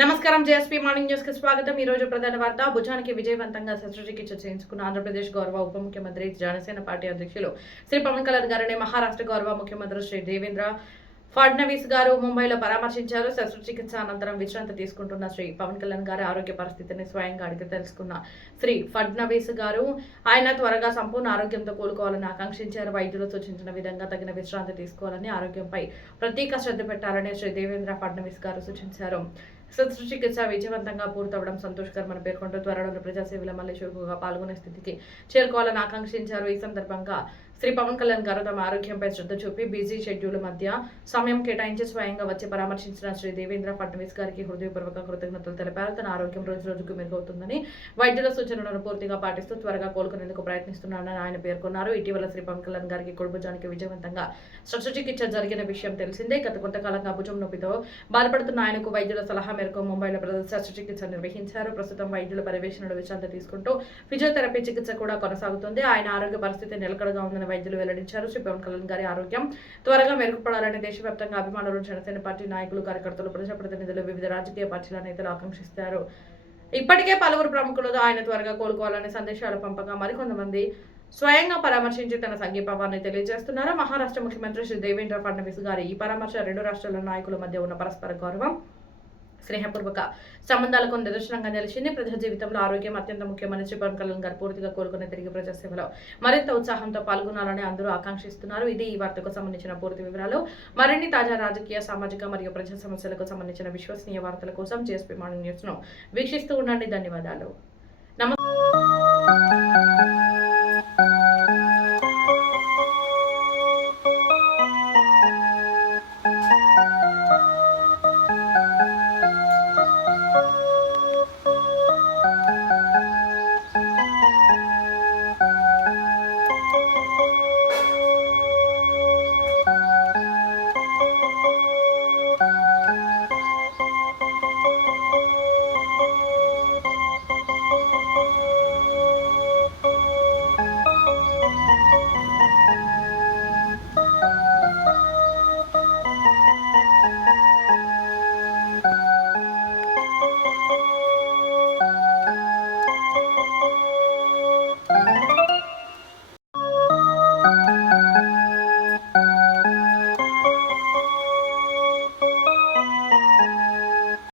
నమస్కారం JSP morning news కి స్వాగతం। ఈ రోజు ప్రధాన వార్త భుజానికి విజయవంతంగా శస్త్రచికిత్స చేయించుకున్న ఆంధ్రప్రదేశ్ గౌరవ ఉప ముఖ్యమంత్రి జనసేన పార్టీ అధ్యక్షులు శ్రీ పవన్ కళ్యాణ్ గారిని మహారాష్ట్ర గౌరవ ముఖ్యమంత్రి శ్రీ దేవేంద్ర ఫడ్నవీస్ గారు ముంబైలో పరామర్శించారు। శస్త్రచికిత్స అనంతరం విశ్రాంతి తీసుకుంటున్న శ్రీ పవన్ కళ్యాణ్ గారి ఆరోగ్య పరిస్థితిని స్వయంగా అడిగి తెలుసుకున్న శ్రీ ఫడ్నవీస్ గారు ఆయన త్వరగా సంపూర్ణ ఆరోగ్యంతో కోలుకోవాలని ఆకాంక్షించారు। వైద్యులు సూచించిన విధంగా తగిన విశ్రాంతి తీసుకోవాలని, ఆరోగ్యంపై ప్రత్యేక శ్రద్ధ పెట్టాలని శ్రీ దేవేంద్ర ఫడ్నవీస్ గారు సూచించారు। శస్త్రచికిత్స విజయవంతంగా పూర్తవడం సంతోషకరమని పేర్కొంటూ త్వరలో ప్రజాసేవలో మళ్లీ చురుకుగా పాల్గొనే స్థితికి చేరుకోవాలని ఆకాంక్షించారు। ఈ సందర్భంగా శ్రీ పవన్ కళ్యాణ్ గారు తమ ఆరోగ్యంపై శ్రద్ధ చూపి బిజీ షెడ్యూల్ మధ్య సమయం కేటాయించి స్వయంగా వచ్చి పరామర్శించిన శ్రీ దేవేంద్ర ఫడ్నవీస్ గారికి హృదయపూర్వక కృతజ్ఞతలు తెలిపారు। తన ఆరోగ్యం రోజు రోజుకు మెరుగవుతుందని, వైద్యుల సూచనలను పూర్తిగా పాటిస్తూ త్వరగా కోలుకునేందుకు ప్రయత్నిస్తున్నారని ఆయన పేర్కొన్నారు। ఇటీవల శ్రీ పవన్ కళ్యాణ్ గారికి కుడిభుజానికి విజయవంతంగా శస్త్రచికిత్స జరిగిన విషయం తెలిసిందే। గత కొంతకాలంగా భుజం నొప్పితో బాధపడుతున్న ఆయనకు వైద్యుల సలహా మేరకు ముంబైలో శస్త్రచికిత్స నిర్వహించారు। ప్రస్తుతం వైద్యుల పర్యవేక్షణలో విశ్రాంతి తీసుకుంటూ ఫిజియోథెరపీ చికిత్స కూడా కొనసాగుతుంది। ఆయన ఆరోగ్య పరిస్థితి నిలకడగా ఉందని వైద్యులు వెల్లడించారు। శ్రీ పవన్ కళ్యాణ్ గారి ఆరోగ్యం త్వరగా మెరుగుపడాలని దేశవ్యాప్తంగా అభిమానులు, జనసేన పార్టీ నాయకులు, కార్యకర్తలు, ప్రజాప్రతినిధులు, వివిధ రాజకీయ పార్టీల నేతలు ఆకాంక్షిస్తారు। ఇప్పటికే పలువురు ప్రముఖులు ఆయన త్వరగా కోలుకోవాలని సందేశాలు పంపగా మరికొంతమంది స్వయంగా పరామర్శించి తన సంఘీభావాన్ని తెలియజేస్తున్నారు। మహారాష్ట్ర ముఖ్యమంత్రి శ్రీ దేవేంద్ర ఫడ్నవీస్ గారి ఈ పరామర్శ రెండు రాష్ట్రాల నాయకుల మధ్య ఉన్న పరస్పర గౌరవం, స్నేహపూర్వక సంబంధాలకు నిదర్శనంగా నిలిచింది। ప్రజల జీవితంలో ఆరోగ్యం అత్యంత ముఖ్యమని శ్రీ పవన్ కళ్యాణ్ గారు పూర్తిగా కోలుకుని తిరిగి ప్రజాసేవలో మరింత ఉత్సాహంతో పాల్గొనాలని అందరూ ఆకాంక్షిస్తున్నారు। ఇది ఈ వార్తకు సంబంధించిన పూర్తి వివరాలు। మరిన్ని తాజా రాజకీయ, సామాజిక మరియు ప్రజా సమస్యలకు సంబంధించిన విశ్వసనీయ వార్తల కోసం జేఎస్పీ మార్నింగ్ న్యూస్ ను వీక్షిస్తూ ఉండండి। ధన్యవాదాలు।